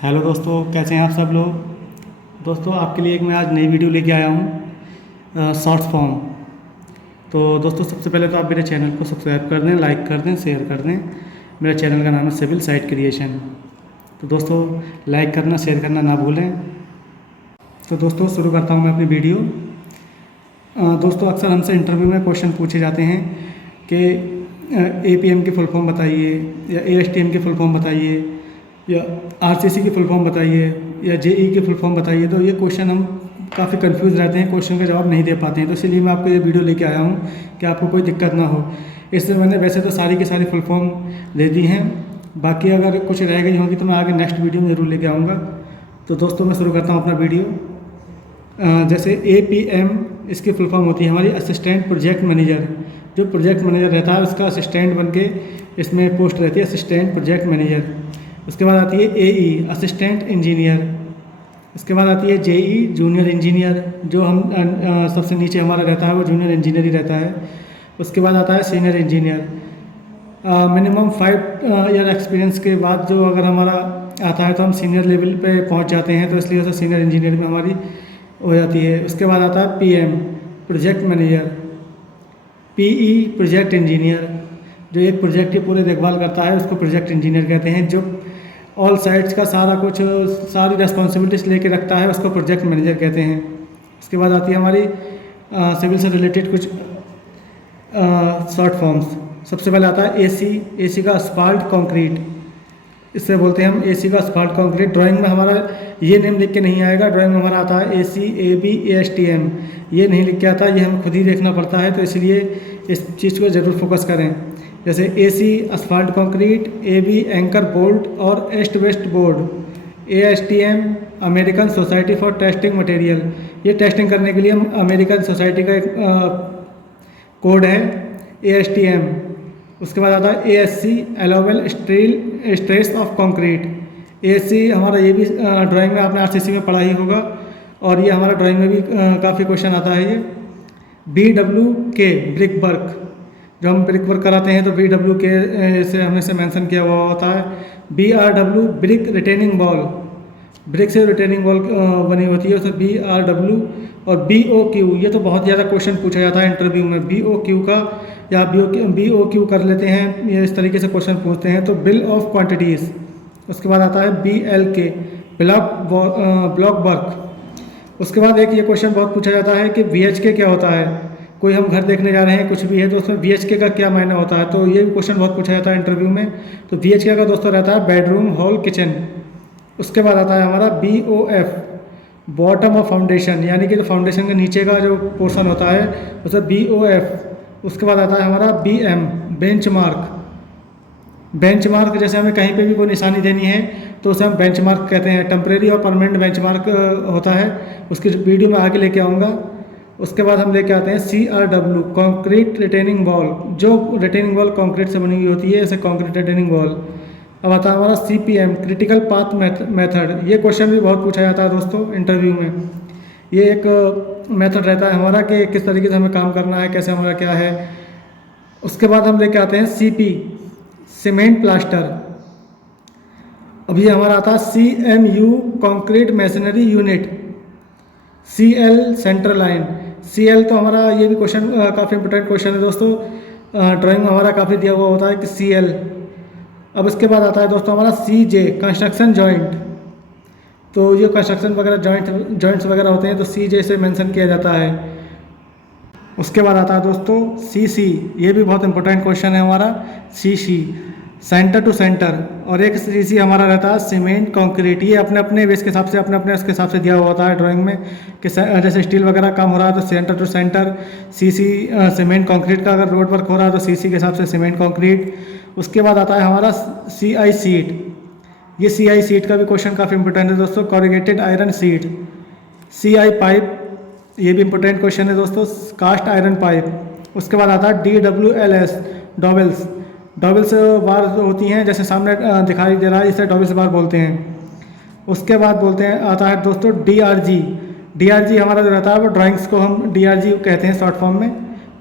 Hello दोस्तों, कैसे हैं आप सब लोग। दोस्तों, आपके लिए एक मैं आज नई वीडियो लेके आया हूँ शॉर्ट्स फॉर्म। तो दोस्तों, सबसे पहले तो आप मेरे चैनल को सब्सक्राइब कर दें, लाइक कर दें, शेयर कर दें। मेरा चैनल का नाम है सिविल साइट क्रिएशन। तो दोस्तों, लाइक करना, शेयर करना ना भूलें। तो दोस्तों, शुरू करता हूँ मैं अपनी वीडियो। दोस्तों, अक्सर हमसे इंटरव्यू में क्वेश्चन पूछे जाते हैं कि APM की फुल फॉर्म बताइए, या ASTM की फुल फॉर्म बताइए, या RCC की फुल फॉर्म बताइए, या JE की फुल फॉर्म बताइए। तो ये क्वेश्चन हम काफ़ी कंफ्यूज रहते हैं, क्वेश्चन का जवाब नहीं दे पाते हैं। तो इसलिए मैं आपको ये वीडियो लेके आया हूँ कि आपको कोई दिक्कत ना हो। इससे मैंने वैसे तो सारी की सारी फुल फॉर्म दे दी हैं, बाकी अगर कुछ रह गई होगी तो मैं आगे नेक्स्ट वीडियो में ज़रूर लेके आऊँगा। तो दोस्तों, मैं शुरू करता हूँ अपना वीडियो। जैसे APM, इसकी फुल फॉर्म होती है हमारी असिस्टेंट प्रोजेक्ट मैनेजर। जो प्रोजेक्ट मैनेजर रहता है उसका असिस्टेंट बन के इसमें पोस्ट रहती है, असिस्टेंट प्रोजेक्ट मैनेजर। उसके बाद आती है AE, असिस्टेंट इंजीनियर। उसके बाद आती है JE, जूनियर इंजीनियर। जो हम सबसे नीचे हमारा रहता है वो जूनियर इंजीनियर ही रहता है। उसके बाद आता है senior engineer. Minimum 5 year experience के बाद जो अगर हमारा आता है तो हम सीनियर लेवल पे पहुंच जाते हैं, तो इसलिए उसे सीनियर इंजीनियर में हमारी हो जाती है। उसके बाद आता है PM, project manager. PE, project engineer. जो एक प्रोजेक्ट की पूरी देखभाल करता है उसको प्रोजेक्ट इंजीनियर कहते हैं। जो ऑल साइट्स का सारा कुछ, सारी रेस्पॉन्सिबिलिटीज लेके रखता है उसको प्रोजेक्ट मैनेजर कहते हैं। उसके बाद आती है हमारी सिविल से रिलेटेड कुछ शॉर्ट फॉर्म्स। सबसे पहले आता है AC का अस्फाल्ट कंक्रीट। इससे बोलते हैं हम AC का अस्फाल्ट कंक्रीट। ड्राइंग में हमारा ये नेम लिख के नहीं आएगा, ड्राइंग में हमारा आता है AC, AB, ASTM। ये नहीं लिख के आता, ये हमें खुद ही देखना पड़ता है, तो इसलिए इस चीज़ को ज़रूर फोकस करें। जैसे AC asphalt concrete, AB anchor bolt और east west board, ASTM American society for testing material. ये टेस्टिंग करने के लिए हम अमेरिकन सोसाइटी का एक कोड है ASTM। उसके बाद आता है ASC alloy wheel steel stress of concrete. ASC हमारा ये भी ड्राइंग में आपने RCC में पढ़ा ही होगा, और ये हमारा ड्राइंग में भी काफ़ी क्वेश्चन आता है। ये BWK ब्रिक वर्क। जो हम ब्रिक वर्क कराते हैं तो BWK से हमने से मेंशन किया हुआ होता है। BRW brick retaining wall. Brick से रिटेनिंग वॉल बनी होती है, उसे BRW। और BOQ, ये तो बहुत ज़्यादा क्वेश्चन पूछा जाता है इंटरव्यू में। BOQ का या BOQ कर लेते हैं, ये इस तरीके से क्वेश्चन पूछते हैं। तो बिल ऑफ क्वांटिटीज़। उसके बाद आता है BLK ब्लॉक वर्क। उसके बाद एक ये क्वेश्चन बहुत पूछा जाता है कि VHK क्या होता है। कोई हम घर देखने जा रहे हैं, कुछ भी है, तो उसमें VHK का क्या मायना होता है, तो ये भी क्वेश्चन बहुत पूछा जाता है इंटरव्यू में। तो VHK का दोस्तों रहता है बेडरूम, हॉल, किचन। उसके बाद आता है हमारा BOF बॉटम ऑफ फाउंडेशन, यानी कि जो फाउंडेशन के नीचे का जो पोर्शन होता है उसे BOF। उसके बाद आता है हमारा BM बेंचमार्क। बेंचमार्क जैसे हमें कहीं पे भी कोई निशानी देनी है तो उसे हम बेंचमार्क कहते हैं। टेम्परेरी और परमानेंट बेंचमार्क होता है, उसकी वीडियो में आगे लेके आऊँगा। उसके बाद हम लेके आते हैं CRW कंक्रीट रिटेनिंग वॉल। जो रिटेनिंग वॉल कंक्रीट से बनी हुई होती है, इसे कंक्रीट रिटेनिंग वॉल। अब आता है हमारा CPM क्रिटिकल पाथ मेथड। ये क्वेश्चन भी बहुत पूछा जाता है दोस्तों इंटरव्यू में। ये एक मेथड रहता है हमारा कि किस तरीके से हमें काम करना है, कैसे हमारा क्या है। उसके बाद हम लेके आते हैं CP सीमेंट प्लास्टर। अब ये हमारा आता है CMU concrete machinery unit. CL centre line. CL तो हमारा ये भी क्वेश्चन काफ़ी इंपोर्टेंट क्वेश्चन है दोस्तों, ड्राइंग में हमारा काफ़ी दिया हुआ होता है कि CL। अब इसके बाद आता है दोस्तों हमारा CJ कंस्ट्रक्शन जॉइंट। तो ये कंस्ट्रक्शन वगैरह जॉइंट्स वगैरह होते हैं तो CJ से मेंशन किया जाता है। उसके बाद आता है दोस्तों CC, ये भी बहुत इंपॉर्टेंट क्वेश्चन है हमारा। CC centre to centre. और एक CC हमारा रहता है सीमेंट कंक्रीट। ये अपने अपने वेस के हिसाब से, अपने अपने उसके हिसाब से दिया हुआ होता है ड्राइंग में कि जैसे स्टील वगैरह काम हो रहा है तो centre to centre CC cement concrete का। अगर रोड वर्क हो रहा है तो CC के हिसाब से सीमेंट कंक्रीट। उसके बाद आता है हमारा CI सीट। ये CI सीट का भी क्वेश्चन काफ़ी इंपॉर्टेंट है दोस्तों। Corrugated iron sheet. CI pipe, ये भी इंपॉर्टेंट क्वेश्चन है दोस्तों। Cast iron pipe. उसके बाद आता है DWLS डॉवेल्स। डॉवेल्स बार होती हैं, जैसे सामने दिखाई दे रहा है, इसे डॉवेल्स बार बोलते हैं। उसके बाद बोलते हैं आता है दोस्तों DRG हमारा जो रहता है वो ड्राइंग्स को हम DRG कहते हैं शॉर्ट फॉर्म में।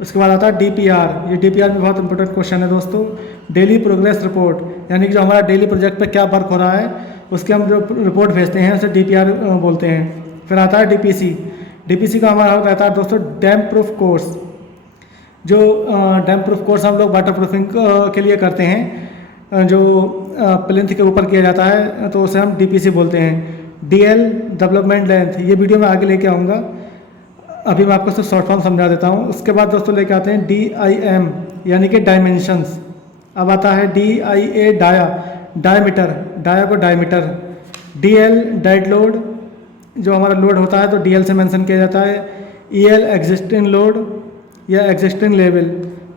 उसके बाद आता है DPR। ये DPR भी बहुत इंपॉर्टेंट क्वेश्चन है दोस्तों। डेली प्रोग्रेस रिपोर्ट, यानी कि जो हमारा डेली प्रोजेक्ट पे क्या वर्क हो रहा है उसके हम जो रिपोर्ट भेजते हैं उसे DPR बोलते हैं। फिर आता है DPC। DPC का हमारा रहता है दोस्तों डैम प्रूफ कोर्स। जो डैम प्रूफ कोर्स हम लोग वाटर प्रूफिंग के लिए करते हैं, जो प्लिंथ के ऊपर किया जाता है, तो उसे हम DPC बोलते हैं। DL डेवलपमेंट लेंथ, ये वीडियो मैं आगे लेके आऊँगा, अभी मैं आपको सिर्फ शॉर्ट फॉर्म समझा देता हूँ। उसके बाद दोस्तों लेके आते हैं DIM यानी कि डायमेंशंस। अब आता है DIA डायमीटर, डाया को डायमीटर। DL डेड लोड, जो हमारा लोड होता है तो DL से मेंशन किया जाता है। EL एग्जिस्टिंग लोड या एग्जिस्टिंग लेवल।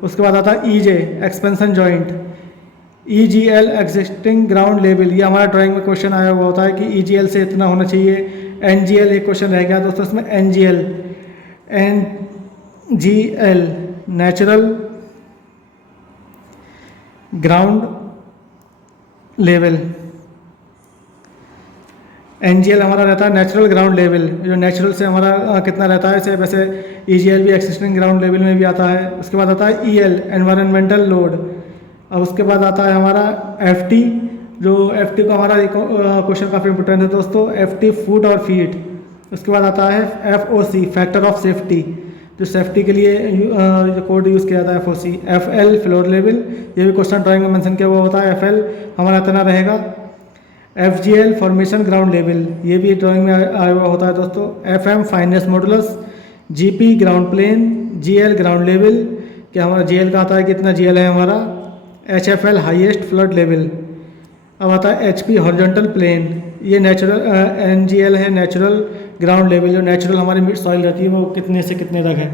उसके बाद आता है EJ expansion joint. EGL existing ground level, ये हमारा ड्राइंग में क्वेश्चन आया हुआ होता है कि EGL से इतना होना चाहिए। NGL एक क्वेश्चन रह गया दोस्तों इसमें, NGL natural ground level. NGL हमारा रहता है नेचुरल ग्राउंड लेवल, जो नेचुरल से हमारा कितना रहता है इसे, वैसे EGL भी एक्सिस्टिंग ग्राउंड लेवल में भी आता है। उसके बाद आता है EL एनवायरमेंटल लोड। अब उसके बाद आता है हमारा FT, जो FT को हमारा एक क्वेश्चन काफ़ी इंपॉर्टेंट है दोस्तों, FT फूड और फीड। उसके बाद आता है FOC फैक्टर ऑफ सेफ्टी, जो सेफ्टी के लिए जो कोड यूज़ किया जाता है FOC। FL फ्लोर लेवल, ये भी क्वेश्चन ड्राइंग में मेंशन किया हुआ होता है। FL हमारा इतना रहेगा। FGL फॉर्मेशन ग्राउंड लेवल, ये भी ड्राइंग में आया हुआ होता है दोस्तों। FM fineness modulus. GP ground plane. GL ground level, क्या हमारा GL का आता है कितना GL है हमारा। HFL highest flood level. अब आता है HP हॉरिजॉन्टल प्लेन, ये नेचुरल NGL है नेचुरल ग्राउंड लेवल, जो नेचुरल हमारी सॉइल रहती है वो कितने से कितने तक है।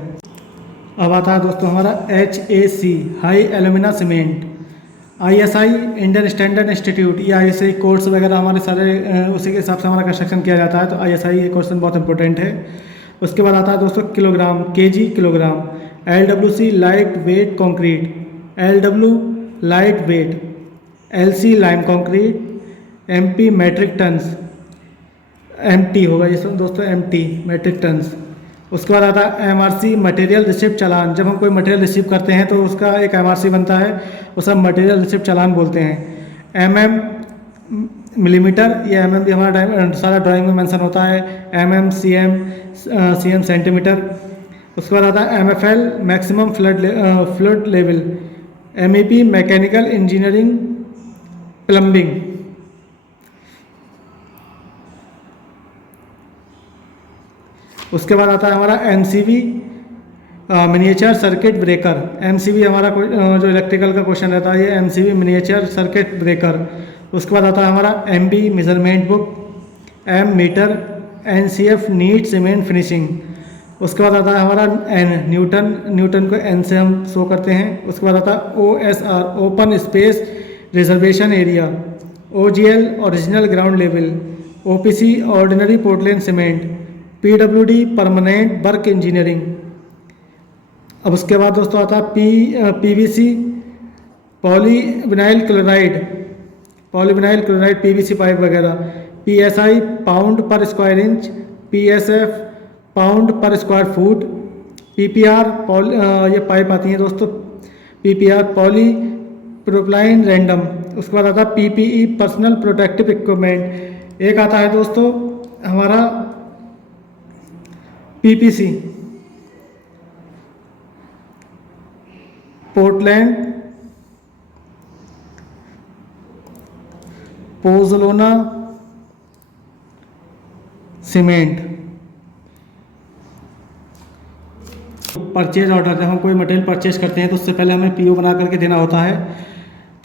अब आता है दोस्तों हमारा HAC high alumina cement. ISI Indian standard institute, ये ISI कोर्स वगैरह हमारे सारे उसी के हिसाब से हमारा कंस्ट्रक्शन किया जाता है, तो ISI ये क्वेश्चन बहुत इंपॉर्टेंट है। उसके बाद आता है दोस्तों kilogram, KG kilogram. LWC light weight concrete, LW light weight. LC lime concrete. MP metric tons, MT होगा ये सब दोस्तों, MT मैट्रिक टन्स। उसके बाद आता है MRC मटेरियल रिसिप्ट चालान, जब हम कोई मटेरियल रिसीव करते हैं तो उसका एक MRC बनता है, उसे हम मटेरियल रिसिप्ट चालान बोलते हैं। MM मिलीमीटर, ये MM भी हमारा सारा ड्राइंग में मेंशन होता है। MM CM centimetre. उसके बाद आता है MFL maximum flood level. MEP mechanical engineering plumbing. उसके बाद आता है हमारा MCB miniature circuit breaker. MCB हमारा जो इलेक्ट्रिकल का क्वेश्चन रहता है, ये MCB मिनिएचर सर्किट ब्रेकर। उसके बाद आता है हमारा MB measurement book. M metre. NCF neat cement finishing. उसके बाद आता है हमारा N न्यूटन को N से हम शो करते हैं। उसके बाद आता है OSR open space reservation area. OGL original ground level. OPC ordinary Portland cement. PWD permanent work engineering. अब उसके बाद दोस्तों आता है PVC polyvinyl chloride PVC pipe वगैरह। PSI पाउंड पर स्क्वायर इंच। PSF पाउंड पर स्क्वायर फुट। PPR ये पाइप आती हैं दोस्तों, PPR पॉली प्रोप्लाइन रैंडम। उसके बाद आता है PPE पर्सनल प्रोटेक्टिव इक्विपमेंट। एक आता है दोस्तों हमारा PPC Portland pozzolana cement. Purchase order, जब हम कोई मटेरियल परचेज करते हैं तो उससे पहले हमें PO बना करके देना होता है,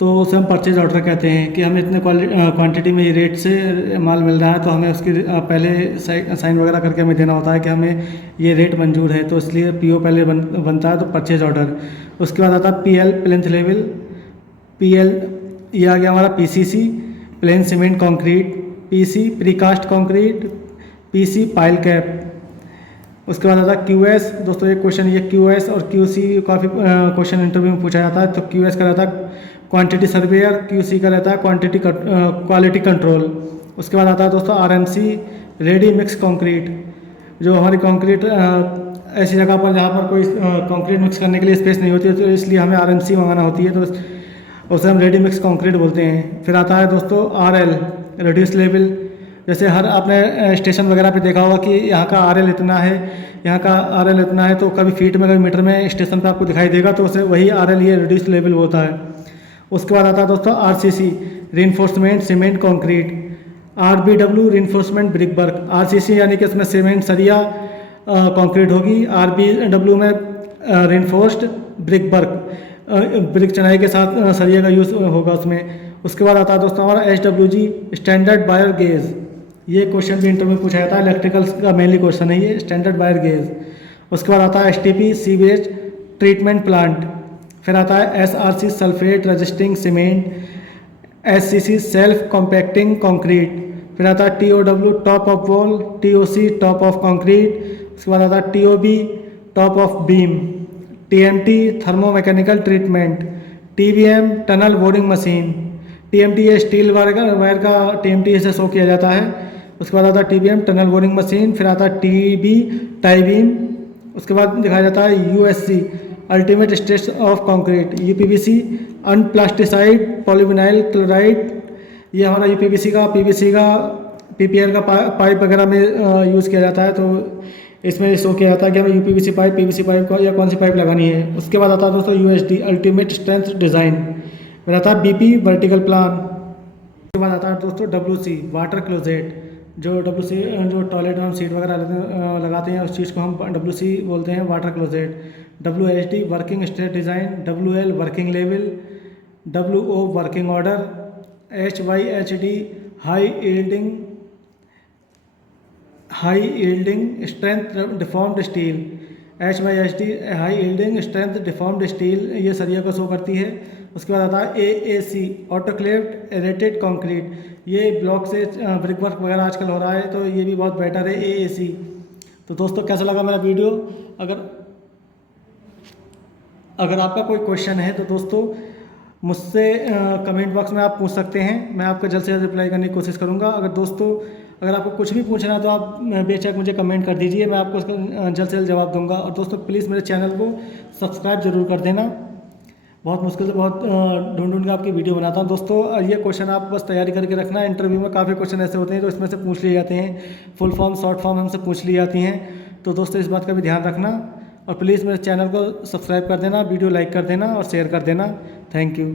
तो उसे हम परचेज ऑर्डर कहते हैं कि हमें इतने क्वांटिटी में ये रेट से माल मिल रहा है, तो हमें उसकी पहले साइन वगैरह करके हमें देना होता है कि हमें ये रेट मंजूर है, तो इसलिए PO पहले बनता है, तो परचेज ऑर्डर। उसके बाद आता है PL प्लिंथ लेवल। PL ये आ गया हमारा PCC plane cement concrete. PC precast concrete. PC pile cap. उसके बाद आता है QS। दोस्तों एक क्वेश्चन ये QS और QC काफ़ी क्वेश्चन इंटरव्यू में पूछा जाता है, तो QS का रहता है क्वांटिटी सर्वेयर। QC का रहता है क्वालिटी कंट्रोल। उसके बाद आता है दोस्तों RMC रेडी मिक्स कंक्रीट, जो हमारी कंक्रीट ऐसी जगह पर जहाँ पर कोई कंक्रीट मिक्स करने के लिए स्पेस नहीं होती है, तो इसलिए हमें RMC मंगाना होती है। तो उसे हम रेडी मिक्स कंक्रीट बोलते हैं। फिर आता है दोस्तों RL, रिड्यूस लेवल। जैसे हर आपने स्टेशन वगैरह पे देखा होगा कि यहाँ का RL इतना है, यहाँ का RL इतना है, तो कभी फीट में कभी मीटर में स्टेशन पे आपको दिखाई देगा, तो उसे वही RL ये रिड्यूस लेवल होता है। उसके बाद आता है दोस्तों RCC, reinforcement cement concrete. RBW, reinforcement brick work. RCC यानी कि इसमें सीमेंट सरिया कंक्रीट होगी। RBW में रीइंफोर्स्ड ब्रिक वर्क, ब्रिक चढ़ाई के साथ सरिया का यूज़ होगा उसमें। उसके बाद आता है दोस्तों हमारा SWG, स्टैंडर्ड वायर गेज। ये क्वेश्चन भी इंटरव्यू में पूछा जाता है, इलेक्ट्रिकल का मेनली क्वेश्चन है ये, स्टैंडर्ड वायर गेज। उसके बाद आता है STP, सीवेज ट्रीटमेंट प्लांट। फिर आता है SRC, sulphate resisting cement. SCC, self compacting concrete. फिर आता है TOW, top of wall. TOC, top of concrete. उसके बाद आता है TOB, top of beam. TMT, thermo treatment. TBM, tunnel boring machine. TMT, ये स्टील वायर का TMT से शो किया जाता है। उसके बाद आता है TBM, टनल बोरिंग मशीन। फिर आता है TB, टाई बीम। उसके बाद दिखाया जाता है USC, ultimate stress of concrete. UPVC, unplasticised polyvinyl chloride. ये हमारा UPVC का, PVC का, PPR का पाइप वगैरह में यूज़ किया जाता है, तो इसमें शो किया जाता है कि हमें UPVC पाइप, PVC पाइप को या कौन सी पाइप लगानी है। उसके बाद आता है दोस्तों USD, अल्टीमेट स्ट्रेंथ डिज़ाइन। फिर आता है BP, वर्टिकल प्लान। उसके बाद आता है दोस्तों WC, वाटर क्लोजेट। जो WC, जो टॉयलेट में हम सीट वगैरह लगाते हैं उस चीज़ को हम WC बोलते हैं, water closet. WHD, working straight design. WL, working level. WO, working order. HYHD, high yielding strength deformed steel. HYHD, high yielding strength deformed steel, ये सरिया को शो करती है। उसके बाद आता है AAC, ऑटोक्लेव्ड एरेटेड कंक्रीट। ये ब्लॉक से ब्रिक वर्क वगैरह आजकल हो रहा है, तो ये भी बहुत बेटर है AAC। तो दोस्तों कैसा लगा मेरा वीडियो? अगर आपका कोई क्वेश्चन है तो दोस्तों मुझसे कमेंट बॉक्स में आप पूछ सकते हैं, मैं आपको जल्द से जल्द रिप्लाई करने की कोशिश करूँगा। अगर आपको कुछ भी पूछना है तो आप बेशक मुझे कमेंट कर दीजिए, मैं आपको उसका जल्द से जल्द जवाब दूंगा। और दोस्तों प्लीज़ मेरे चैनल को सब्सक्राइब जरूर कर देना। बहुत मुश्किल से बहुत ढूंढ के आपकी वीडियो बनाता हूँ दोस्तों। ये क्वेश्चन आप बस तैयारी करके रखना, इंटरव्यू में काफ़ी क्वेश्चन ऐसे होते हैं तो इसमें से पूछ लिए जाते हैं, फुल फॉर्म शॉर्ट फॉर्म हमसे पूछ ली जाती हैं। तो दोस्तों इस बात का भी ध्यान रखना और प्लीज़ मेरे चैनल को सब्सक्राइब कर देना, वीडियो लाइक कर देना और शेयर कर देना। Thank you.